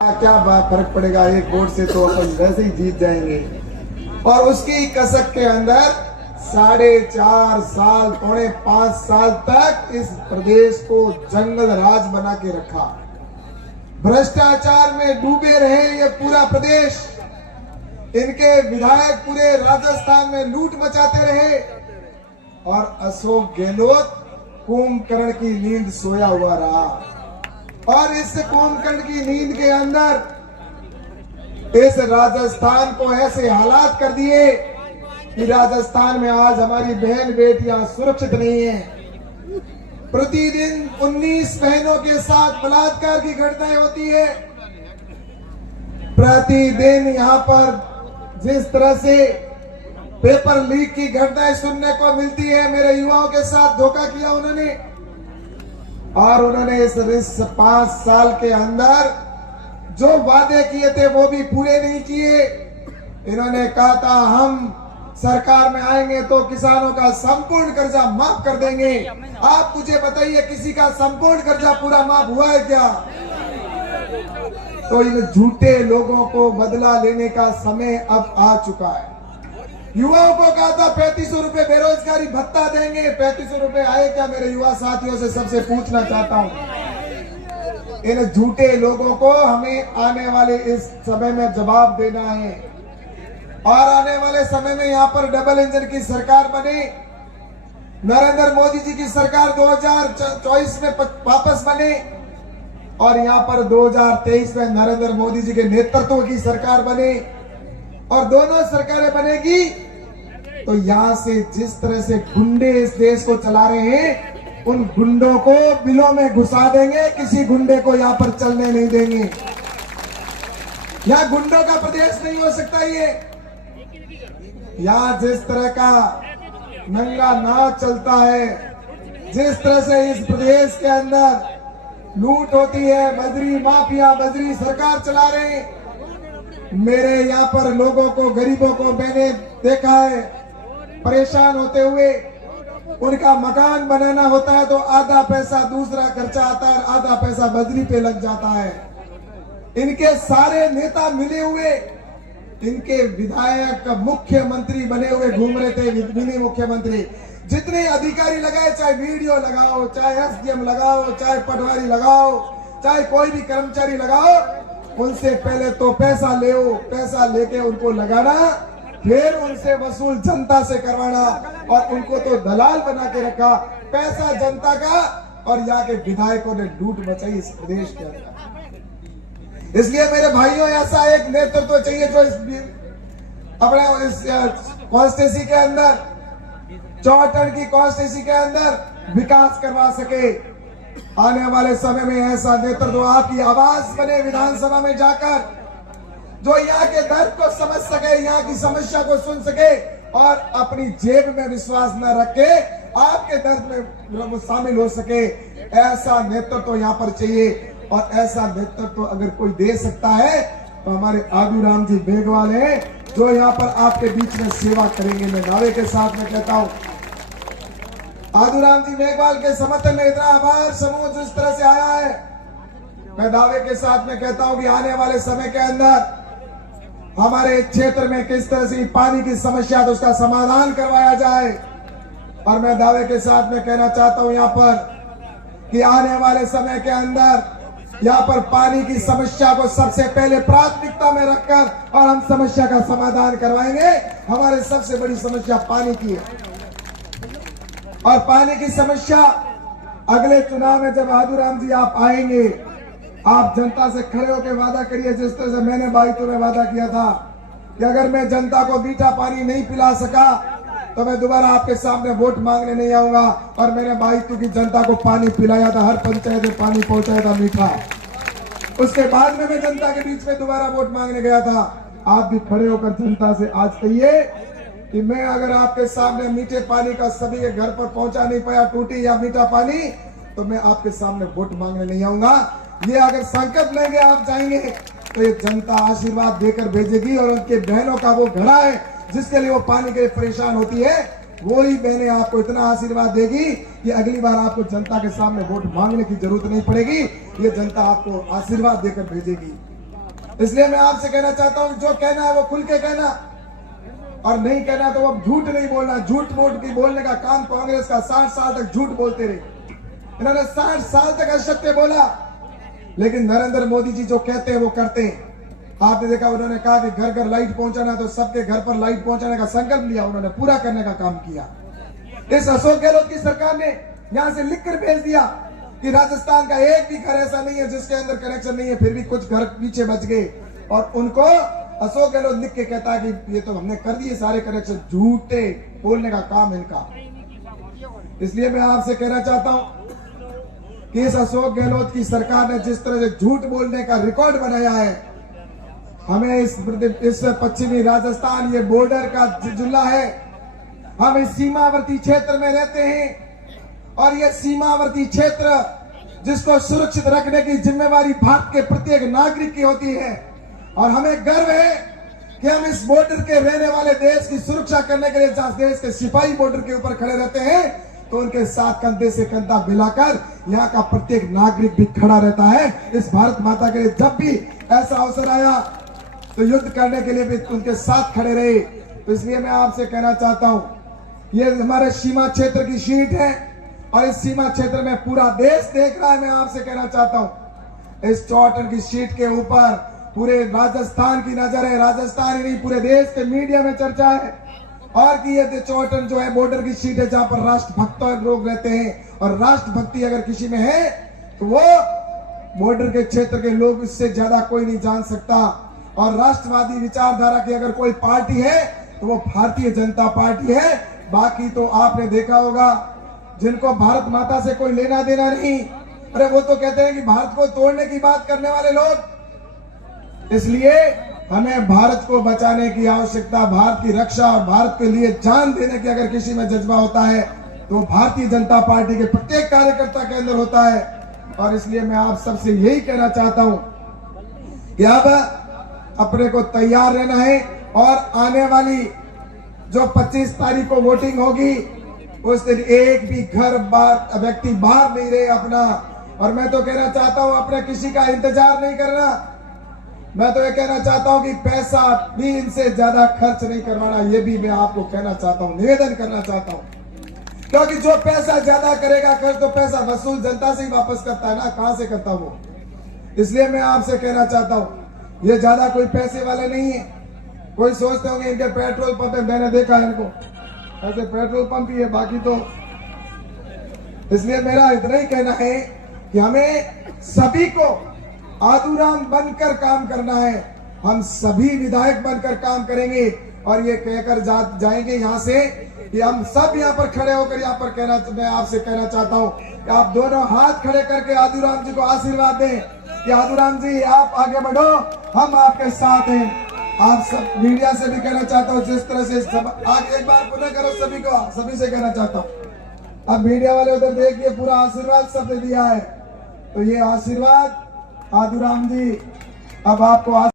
क्या फर्क पड़ेगा, एक वोट से तो अपन वैसे ही जीत जाएंगे। और उसकी कसक के अंदर 4.5 साल, 4.5 साल तक इस प्रदेश को जंगल राज बना के रखा। भ्रष्टाचार में डूबे रहे ये पूरा प्रदेश। इनके विधायक पूरे राजस्थान में लूट मचाते रहे और अशोक गहलोत कुंभकर्ण की नींद सोया हुआ रहा। और इस कुंभकर्ण की नींद के अंदर इस राजस्थान को ऐसे हालात कर दिए कि राजस्थान में आज हमारी बहन बेटियां सुरक्षित नहीं है। प्रतिदिन 19 बहनों के साथ बलात्कार की घटनाएं होती है। प्रतिदिन यहाँ पर जिस तरह से पेपर लीक की घटनाएं सुनने को मिलती है, मेरे युवाओं के साथ धोखा किया उन्होंने। और उन्होंने इस 5 साल के अंदर जो वादे किए थे वो भी पूरे नहीं किए। इन्होंने कहा था हम सरकार में आएंगे तो किसानों का संपूर्ण कर्जा माफ कर देंगे। आप मुझे बताइए, किसी का संपूर्ण कर्जा पूरा माफ हुआ है क्या? तो इन झूठे लोगों को बदला लेने का समय अब आ चुका है। युवाओं को कहा था 3500 रुपए बेरोजगारी भत्ता देंगे। 3500 रुपए आए क्या? मेरे युवा साथियों से सबसे पूछना चाहता हूं। इन झूठे लोगों को हमें आने वाले इस समय में जवाब देना है। और आने वाले समय में यहाँ पर डबल इंजन की सरकार बने, नरेंद्र मोदी जी की सरकार 2024 में वापस बने और यहाँ पर 2023 में नरेंद्र मोदी जी के नेतृत्व की सरकार बने और दोनों सरकारें बनेगी तो यहाँ से जिस तरह से गुंडे इस देश को चला रहे हैं, उन गुंडों को बिलों में घुसा देंगे। किसी गुंडे को यहाँ पर चलने नहीं देंगे। यहाँ गुंडों का प्रदेश नहीं हो सकता। ये यहाँ जिस तरह का नंगा नाच चलता है, जिस तरह से इस प्रदेश के अंदर लूट होती है, बजरी माफिया, बजरी सरकार चला रहे हैं। मेरे यहाँ पर लोगों को, गरीबों को मैंने देखा है परेशान होते हुए। उनका मकान बनाना होता है तो आधा पैसा दूसरा खर्चा आता है, आधा पैसा बजरी पे लग जाता है। इनके सारे नेता मिले हुए, इनके विधायक मुख्यमंत्री बने हुए घूम रहे थे, मिनी मुख्यमंत्री। जितने अधिकारी लगाए, चाहे वीडियो लगाओ, चाहे एसडीएम लगाओ, चाहे पटवारी लगाओ, चाहे कोई भी कर्मचारी लगाओ, उनसे पहले तो पैसा ले, पैसा लेके उनको लगाना, फिर उनसे वसूल जनता से करवाना और उनको तो दलाल बना के रखा। पैसा जनता का और यहाँ के विधायकों ने लूट मचाई इस प्रदेश के अंदर। इसलिए मेरे भाइयों, ऐसा एक नेतृत्व चाहिए जो अपने इस कॉन्स्टिट्यूंसी के अंदर, चौहटन की कॉन्स्टिट्यूंसी के अंदर विकास करवा सके। आने वाले समय में ऐसा नेतृत्व आपकी आवाज बने विधानसभा में जाकर, जो यहाँ के दर्द को समझ सके, यहाँ की समस्या को सुन सके और अपनी जेब में विश्वास न रखे, आपके दर्द में शामिल हो सके। ऐसा नेतृत्व यहाँ पर चाहिए। और ऐसा नेतृत्व अगर कोई दे सकता है तो हमारे आदूराम जी मेघवाल हैं, जो यहाँ पर आपके बीच में सेवा करेंगे। मैं दावे के साथ में कहता हूँ, आदूराम जी मेघवाल के समर्थन में इतना आभार समूह जिस तरह से आया है, मैं दावे के साथ में कहता हूं कि आने वाले समय के अंदर हमारे क्षेत्र में किस तरह से पानी की समस्या तो उसका समाधान करवाया जाए। और मैं दावे के साथ में कहना चाहता हूं यहाँ पर कि आने वाले समय के अंदर यहाँ पर पानी की समस्या को सबसे पहले प्राथमिकता में रखकर और हम समस्या का समाधान करवाएंगे। हमारी सबसे बड़ी समस्या पानी की है और पानी की समस्या अगले चुनाव में जब आदूराम जी आप आएंगे, आप जनता से खड़े होकर वादा करिए, जिस तरह से मैंने बाईतू में वादा किया था कि अगर मैं जनता को मीठा पानी नहीं पिला सका तो मैं दोबारा आपके सामने वोट मांगने नहीं आऊंगा। और मैंने बाईतू की जनता को पानी पिलाया था, हर पंचायत में पानी पहुंचाया था मीठा। उसके बाद में मैं जनता के बीच में दोबारा वोट मांगने गया था। आप भी खड़े होकर जनता से आज कहिए कि मैं अगर आपके सामने मीठे पानी का सभी के घर पर पहुंचा नहीं पाया, टूटी या मीठा पानी, तो मैं आपके सामने वोट मांगने नहीं आऊंगा। ये अगर संकल्प लेंगे, आप जाएंगे तो ये जनता आशीर्वाद देकर भेजेगी। और उनके बहनों का वो घड़ा है जिसके लिए वो पानी के लिए परेशान होती है, वो ही बहनें आपको इतना आशीर्वाद देगी कि अगली बार आपको जनता के सामने वोट मांगने की जरूरत नहीं पड़ेगी। ये जनता आपको आशीर्वाद देकर भेजेगी। इसलिए मैं आपसे कहना चाहता हूं, जो कहना है वो खुल के कहना, और नहीं कहना तो अब झूठ नहीं बोलना। झूठ मूठ की बोलने का काम कांग्रेस का 60 साल तक झूठ बोलते रहे। इन्होंने 60 साल तक असत्य बोला, लेकिन नरेंद्र मोदी जी जो कहते हैं वो करते हैं। आपने देखा, उन्होंने कहा कि घर घर लाइट पहुंचाना, तो सबके घर पर लाइट पहुंचाने का संकल्प लिया, उन्होंने पूरा करने का काम किया। इस अशोक गहलोत की सरकार ने यहां से लिखकर भेज दिया कि राजस्थान का एक भी घर ऐसा नहीं है जिसके अंदर कनेक्शन नहीं है, फिर भी कुछ घर पीछे बच गए, और उनको अशोक गहलोत लिख के कहता है कि ये तो हमने कर दिए सारे कनेक्शन। झूठे बोलने का काम इनका। इसलिए मैं आपसे कहना चाहता हूं कि इस अशोक गहलोत की सरकार ने जिस तरह से झूठ बोलने का रिकॉर्ड बनाया है, हमें इस पश्चिमी राजस्थान, ये बॉर्डर का जिला है, हम इस सीमावर्ती क्षेत्र में रहते हैं, और ये सीमावर्ती क्षेत्र जिसको सुरक्षित रखने की जिम्मेवारी भारत के प्रत्येक नागरिक की होती है, और हमें गर्व है कि हम इस बॉर्डर के रहने वाले देश की सुरक्षा करने के लिए जहां देश के सिपाही बॉर्डर के ऊपर खड़े रहते हैं, तो उनके साथ कंधे से कंधा मिलाकर यहाँ का प्रत्येक नागरिक भी खड़ा रहता है इस भारत माता के लिए। जब भी ऐसा अवसर आया तो युद्ध करने के लिए भी उनके साथ खड़े रहे। तो इसलिए मैं आपसे कहना चाहता हूं, ये हमारे सीमा क्षेत्र की सीट है, और इस सीमा क्षेत्र में पूरा देश देख रहा है। मैं आपसे कहना चाहता हूं, इस चौहटन की सीट के ऊपर पूरे राजस्थान की नजर है। राजस्थान ही नहीं, पूरे देश के मीडिया में चर्चा है, और कि ये चौहटन जो है बॉर्डर की सीट है जहां पर राष्ट्रभक्त लोग रहते हैं, और राष्ट्रभक्ति अगर किसी में है तो वो बॉर्डर के क्षेत्र के लोग, इससे ज्यादा कोई नहीं जान सकता। और राष्ट्रवादी विचारधारा की अगर कोई पार्टी है तो वो भारतीय जनता पार्टी है। बाकी तो आपने देखा होगा, जिनको भारत माता से कोई लेना देना नहीं, अरे वो तो कहते हैं कि भारत को तोड़ने की बात करने वाले लोग। इसलिए हमें भारत को बचाने की आवश्यकता, भारत की रक्षा और भारत के लिए जान देने की अगर किसी में जज्बा होता है तो भारतीय जनता पार्टी के प्रत्येक कार्यकर्ता के अंदर होता है। और इसलिए मैं आप सबसे यही कहना चाहता हूं कि अब अपने को तैयार रहना है, और आने वाली जो 25 तारीख को वोटिंग होगी, उस दिन एक भी घर बार व्यक्ति बाहर नहीं रहे अपना। और मैं तो कहना चाहता हूं, अपने किसी का इंतजार नहीं करना। मैं तो ये कहना चाहता हूं कि पैसा भी इनसे ज्यादा खर्च नहीं करवाना, ये भी मैं आपको कहना चाहता हूं, निवेदन करना चाहता हूं। क्योंकि जो पैसा ज्यादा करेगा खर्च, तो पैसा वसूल जनता से ही वापस करता है ना, कहां से करता वो। इसलिए मैं आपसे कहना चाहता हूं, ये ज्यादा कोई पैसे वाले नहीं है। कोई सोचते होंगे इनके पेट्रोल पंप है, मैंने देखा है इनको ऐसे पेट्रोल पंप ही है, बाकी तो। इसलिए मेरा इतना ही कहना है कि हमें सभी को आदूराम बनकर काम करना है। हम सभी विधायक बनकर काम करेंगे, और ये कहकर जाएंगे यहाँ से कि हम सब यहाँ पर खड़े होकर यहाँ पर मैं आपसे कहना चाहता हूँ कि आप दोनों हाथ खड़े करके आदूराम जी को आशीर्वाद दें कि आदूराम जी आप आगे बढ़ो, हम आपके साथ हैं। आप सब मीडिया से भी कहना चाहता हूँ, जिस तरह से आज एक बार पुनः करो सभी को, सभी से कहना चाहता हूँ। अब मीडिया वाले उधर देखिए, पूरा आशीर्वाद सबने दिया है, तो ये आशीर्वाद आदूराम जी अब आपको